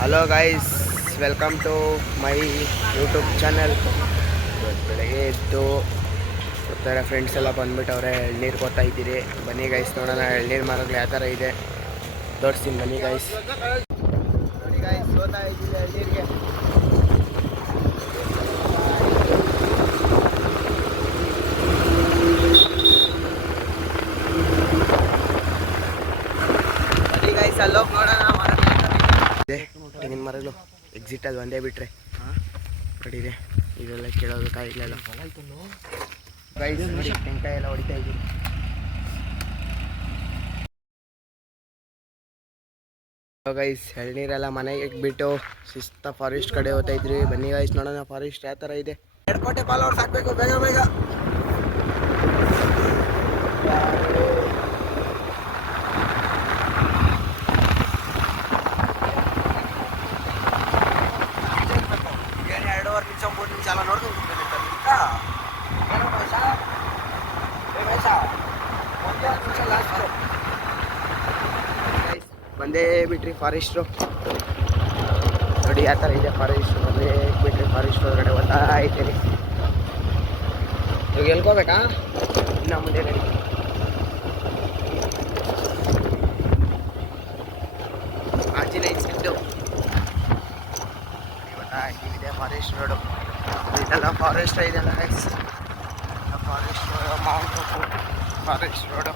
Hello guys, welcome to my YouTube channel. ಬೆಳಗ್ಗೆ ಎದ್ದು ಬರ್ತಾರೆ ಫ್ರೆಂಡ್ಸ್ ಎಲ್ಲ ಬಂದುಬಿಟ್ಟವ್ರೆ. ಎಳ್ನೀರು ಕೊಡ್ತಾ ಇದ್ದೀರಿ. ಬನ್ನಿ ಗೈಸ್ ನೋಡೋಣ ಎಳ್ನೀರು ಮರಗಳು ಯಾವ ಥರ ಇದೆ ತೋರಿಸ್ತೀನಿ. ಬನ್ನಿ ಗೈಸ್. ನೋಡಿ ಗೈಸ್, ಸೋತಾ ಇದ್ದೀನಿ ಎಳ್ನೀರಿಗೆ. ಬನ್ನಿ ಗೈಸ್, ಅಲ್ಲೋಗಿ ನೋಡೋಣ ತೆಂಗಿನ ಮರಗಳು. ಎಕ್ಸಿಟಲ್ಲಿ ಒಂದೇ ಬಿಟ್ರೆ ಕಡಿದೆ ಇದೆಲ್ಲ ಕೇಳೋದು ಕಾಯಿಲ್ಲ ಗೈಸ್. ನೋಡಿ ತೆಂಕಾಯಿ ಎಲ್ಲ ಹೊಡಿತಾ ಇದ್ದೀವಿ. ಗೈಸ್, ಎಳ್ನೀರೆಲ್ಲ ಮನೆಗೆ ಬಿಟ್ಟು ಶಿಸ್ತ ಫಾರೆಸ್ಟ್ ಕಡೆ ಹೋಗ್ತಾ ಇದ್ರಿ. ಬನ್ನಿ ಗೈಸ್ ನೋಡೋಣ ಫಾರೆಸ್ಟ್ ಯಾವ ಥರ ಇದೆ. 2 ಕೋಟಿ ಫಾಲೋವರ್ಸ್ ಹಾಕಬೇಕು ಬೇಗ ಬೇಗ. ಬಂದೇ ಬಿಟ್ರಿ ಫಾರೆಸ್ಟ್ರು. ನೋಡಿ ಯಾವ ಥರ ಇದೆ ಫಾರೆಸ್ಟ್. ಬಂದೇ ಬಿಟ್ರಿ ಫಾರೆಸ್ಟ್ ಒಳಗಡೆ ಹೋಗ್ತಾ ಇದ್ದೀರಿ. ಇವಾಗ ಎಲ್ಕೋಬೇಕಾ? ಇನ್ನು ಮುಂದೆ ನಡಿ. ಆಂಜನೇಯ ಸಿಟ್ಟು ಹೋಗ್ತಾ ಇದ್ದೀವಿ. ಫಾರೆಸ್ಟ್ ರೋಡು ಇದೆಲ್ಲ ಫಾರೆಸ್ಟ್ ಇದೆಲ್ಲ forest road, Mount forest road.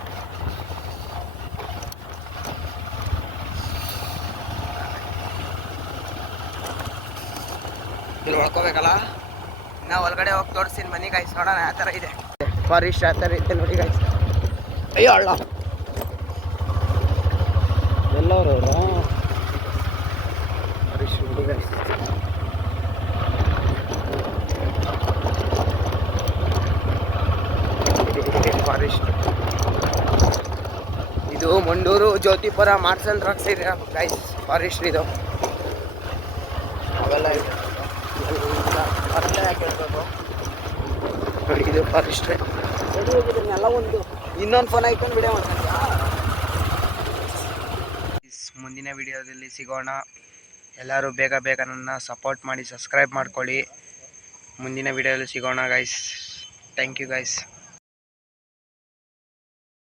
ಇಲ್ಲಿ ಹೊಳ್ಕೋಬೇಕಲ್ಲ. ನಾವು ಒಳಗಡೆ ಹೋಗಿ ತೋರಿಸ್ತೀನಿ. ಬನ್ನಿ ಗೈಸ್ ನೋಡೋಣ ಯಾವ ಥರ ಇದೆ ಫಾರೆಸ್ಟ್. ಯಾವ ಥರ ಇದೆ ನೋಡಿ ಗೈಸ್. ಅಯ್ಯೋ ಅಳ್ಳ ಎಲ್ಲವರು ಫಾರೆಸ್ಟ್ ನೋಡಿ ಗೈಸ್. ಫಾರೆಸ್ಟ್ ಇದು ಮಂಡೂರು, ಜ್ಯೋತಿಪುರ, ಮಾರ್ಸಲ್ ರಾಕ್ಸ್ ಇದೆ ಗೈಸ್. ಫಾರೆಸ್ಟ್ ಇದು ಅವೆಲ್ಲ ಇದೆ. ನೋಡಿ ಇದು ಫಾರೆಸ್ಟ್. ಎಲ್ಲ ಒಂದು ಇನ್ನೊಂದು ಫೋನ್ ಐಕೊಂಡು ವಿಡಿಯೋ ಮಾಡ್ತೀನಿ. ಮುಂದಿನ ವಿಡಿಯೋದಲ್ಲಿ ಸಿಗೋಣ. ಎಲ್ಲರೂ ಬೇಗ ಬೇಗ ನನ್ನ ಸಪೋರ್ಟ್ ಮಾಡಿ, ಸಬ್ಸ್ಕ್ರೈಬ್ ಮಾಡ್ಕೊಳ್ಳಿ. ಮುಂದಿನ ವಿಡಿಯೋದಲ್ಲಿ ಸಿಗೋಣ ಗೈಸ್. Thank you guys.